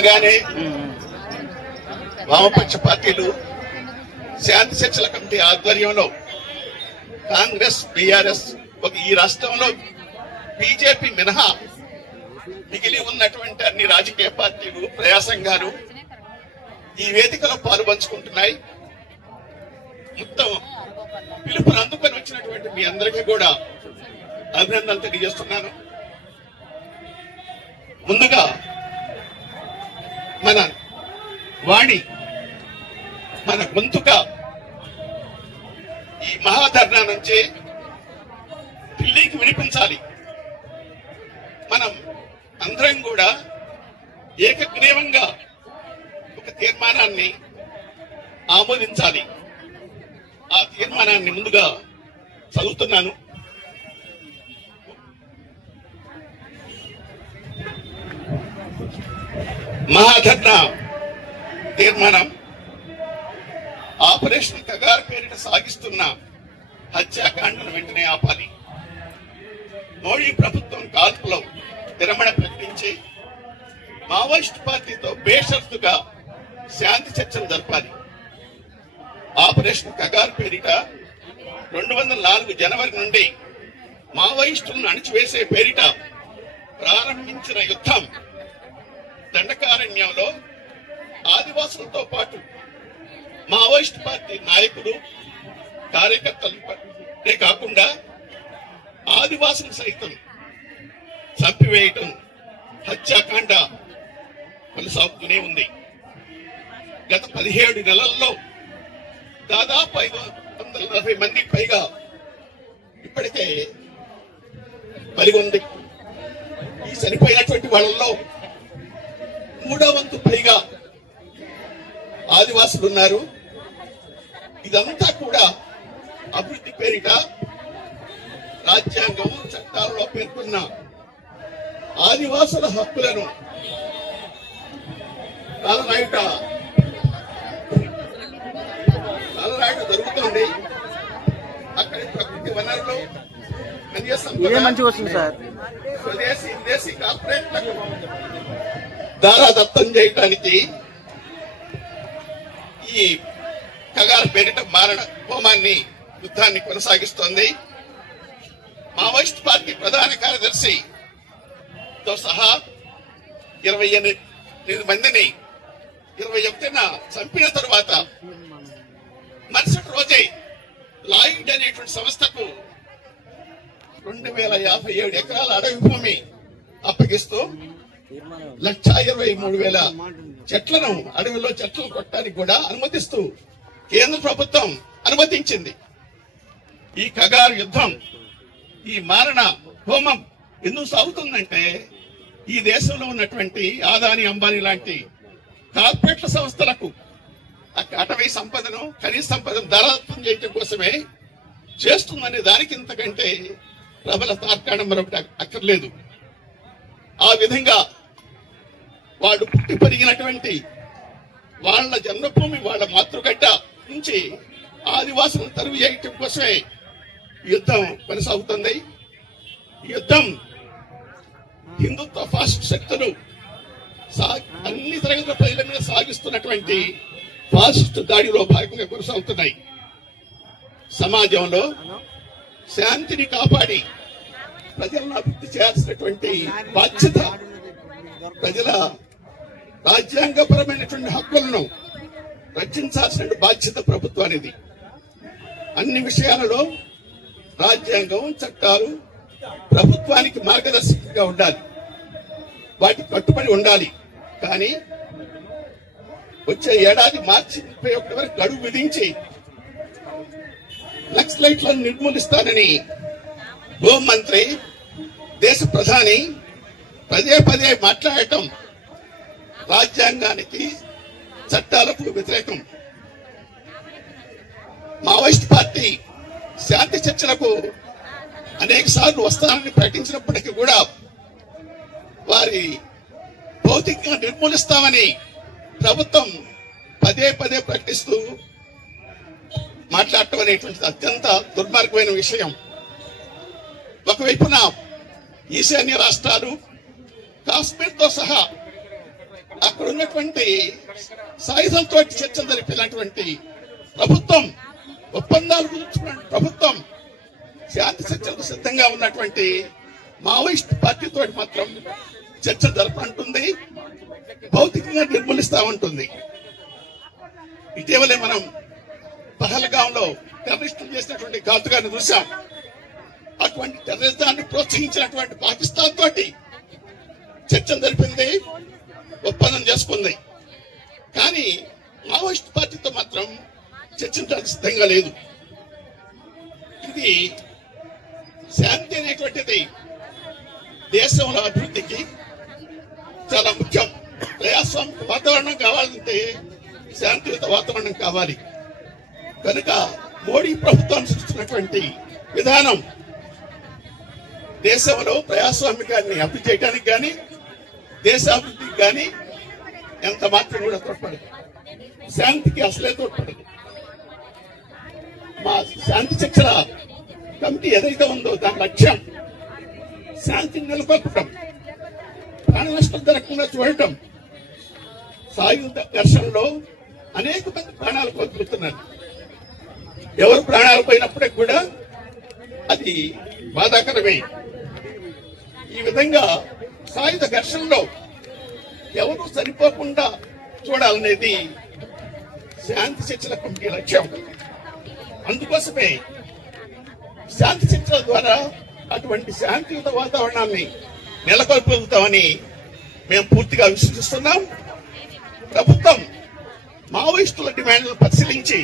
పిలవగానే వామపక్ష పార్టీలు శాంతి చర్చల కమిటీ ఆధ్వర్యంలో కాంగ్రెస్, బీఆర్ఎస్ ఈ రాష్ట్రంలో బీజేపీ మినహా మిగిలి ఉన్నటువంటి అన్ని రాజకీయ పార్టీలు, ప్రజా సంఘాలు ఈ వేదికలో పాలుపంచుకుంటున్నాయి. మొత్తం పిలుపును అందుకొని వచ్చినటువంటి మీ అందరికీ కూడా అభినందనలు తెలియజేస్తున్నాను. ముందుగా మన వాణి, మన గొంతుక ఈ మహాధర్నా నుంచి ఢిల్లీకి వినిపించాలి. మనం అందరం కూడా ఏకగ్రీవంగా ఒక తీర్మానాన్ని ఆమోదించాలి. ఆ తీర్మానాన్ని ముందుగా చదువుతున్నాను. మహాధర్నా తీర్మానం: ఆపరేషన్ కగార్ పేరిట సాగిస్తున్న హత్యాకాండను వెంటనే ఆపాలి. మోడీ ప్రభుత్వం కాల్పులో విరమణ ప్రకటించి మావోయిస్ట్ పార్టీతో బేషరతుగా శాంతి చర్చలు జరపాలి. ఆపరేషన్ కగార్ పేరిట 2004 జనవరి నుండి మావోయిస్టులను అణిచివేసే పేరిట ప్రారంభించిన యుద్ధం దండకారణ్యంలో ఆదివాసులతో పాటు మావోయిస్ట్ పార్టీ నాయకులు, కార్యకర్తలే కాకుండా ఆదివాసులు సైతం చంపివేయటం, హత్యాకాండ కొనసాగుతూనే ఉంది. గత 17 నెలల్లో దాదాపు 540 మందికి పైగా ఇప్పటికే బలి ఉంది. ఈ చనిపోయినటువంటి వాళ్ళల్లో 3వ వంతు పైగా ఆదివాసులు ఉన్నారు. ఇదంతా కూడా అభివృద్ధి పేరిట రాజ్యాంగం, చట్టాలలో పేర్కొన్న ఆదివాసుల హక్కులను కాలరాయట జరుగుతోంది. అక్కడి ప్రకృతి వనరులు, ఖనిజ సంపద, స్వదేశీ విదేశీ కార్పొరేట్లకు దారాదత్తం చేయడానికి ఈ కగార్ పేరిట మారణ హోమాన్ని, యుద్ధాన్ని కొనసాగిస్తోంది. మావోయిస్ట్ పార్టీ ప్రధాన కార్యదర్శితో సహా 28 మందిని 21న చంపిన తరువాత మరుసటి రోజే లాయిడ్ అనేటువంటి సంస్థకు 2057 ఎకరాల అడవి భూమి అప్పగిస్తూ 1,23,000 చెట్లను, అడవిలో చెట్లు కొట్టడానికి కూడా అనుమతిస్తూ కేంద్ర ప్రభుత్వం అనుమతించింది. ఈ కగార్ యుద్ధం, ఈ మారణ హోమం ఎందుకు సాగుతుందంటే ఈ దేశంలో ఉన్నటువంటి ఆదాని, అంబానీ లాంటి కార్పొరేట్ల సంస్థలకు అటవీ సంపదను, ఖనిజ సంపదను దారాదత్తం చేయడం కోసమే చేస్తుందనే దానికి ఇంతకంటే ప్రబల తార్కాణం మరొకటి అక్కర్లేదు. ఆ విధంగా వాళ్ళు పుట్టి పెరిగినటువంటి వాళ్ళ జన్మభూమి, వాళ్ళ మాతృగడ్డ నుంచి ఆదివాసులను తరువు చేయటం కోసమే యుద్ధం కొనసాగుతుంది. ఈ యుద్ధం హిందుత్వ ఫాస్ట్ శక్తులు అన్ని తరగతుల ప్రజల మీద సాగిస్తున్నటువంటి ఫాస్ట్ దాడిలో భాగంగా కొనసాగుతున్నాయి. సమాజంలో శాంతిని కాపాడి ప్రజలను అభివృద్ధి చేయాల్సినటువంటి బాధ్యత, ప్రజల రాజ్యాంగపరమైనటువంటి హక్కులను రక్షించాల్సిన బాధ్యత ప్రభుత్వానిది. అన్ని విషయాలలో రాజ్యాంగం, చట్టాలు ప్రభుత్వానికి మార్గదర్శకంగా ఉండాలి, వాటి కట్టుబడి ఉండాలి. కానీ వచ్చే ఏడాది మార్చి 31 వరకు గడువు విధించి నక్సలైట్లను నిర్మూలిస్తానని హోంమంత్రి, దేశ ప్రధాని పదే పదే మాట్లాడటం రాజ్యాంగానికి, చట్టాలకు వ్యతిరేకం. మావోయిస్ట్ పార్టీ శాంతి చర్చలకు అనేక సార్లు వస్తానని ప్రకటించినప్పటికీ కూడా వారి భౌతికంగా నిర్మూలిస్తామని ప్రభుత్వం పదే పదే ప్రకటిస్తూ మాట్లాడటం అనేటువంటిది అత్యంత దుర్మార్గమైన విషయం. ఒకవైపున ఈశాన్య రాష్ట్రాలు, కాశ్మీర్తో సహా అక్కడ ఉన్నటువంటి సాయుధంతో చర్చలు జరిపినటువంటి ప్రభుత్వం, ఒప్పందాలు కుదుర్చుకున్న ప్రభుత్వం శాంతి చర్చలకు సిద్ధంగా ఉన్నటువంటి మావోయిస్ట్ పార్టీతో మాత్రం చర్చ జరపంటుంది, భౌతికంగా నిర్మూలిస్తామంటుంది. ఇటీవలే మనం పహల్గాంలో టెర్రరిస్టులు చేసినటువంటి ఘాతుకాన్ని చూశాం. అటువంటి టెర్రరిజాన్ని ప్రోత్సహించినటువంటి పాకిస్తాన్ తోటి చర్చలు జరిపింది, ఒప్పందం చేసుకుంది. కానీ మావోయిస్ట్ పార్టీతో మాత్రం చర్చించడానికి సిద్ధంగా లేదు. ఇది శాంతి అనేటువంటిది దేశంలో అభివృద్ధికి చాలా ముఖ్యం. ప్రజాస్వామిక వాతావరణం కావాలంటే శాంతియుత వాతావరణం కావాలి. కనుక మోడీ ప్రభుత్వం అనుసరిస్తున్నటువంటి విధానం దేశంలో ప్రజాస్వామికాన్ని అభివృద్ధి చేయడానికి కానీ దేశాభివృద్ధికి కానీ ఎంత మాత్రం కూడా తోడ్పడదు, శాంతికి అసలే తోడ్పడదు. మా శాంతి చర్చల కమిటీ ఏదైతే ఉందో దాని లక్ష్యం శాంతిని నెలకొల్పటం, ప్రాణ నష్టం జరగకుండా చూడటం. సాయుధ ఘర్షణలో అనేక మంది ప్రాణాలు కోల్పోతున్నారు. ఎవరు ప్రాణాలు పోయినప్పటికీ కూడా అది బాధాకరమే. ఈ విధంగా సాయుధ ఘర్షణలో ఎవరు చనిపోకుండా చూడాలనేది శాంతి చర్చల కమిటీ లక్ష్యం. అందుకోసమే శాంతి చర్చల ద్వారా అటువంటి శాంతియుత వాతావరణాన్ని నెలకొల్పగలుగుతామని మేము పూర్తిగా విశ్వసిస్తున్నాం. ప్రభుత్వం మావోయిస్టుల డిమాండ్లను పరిశీలించి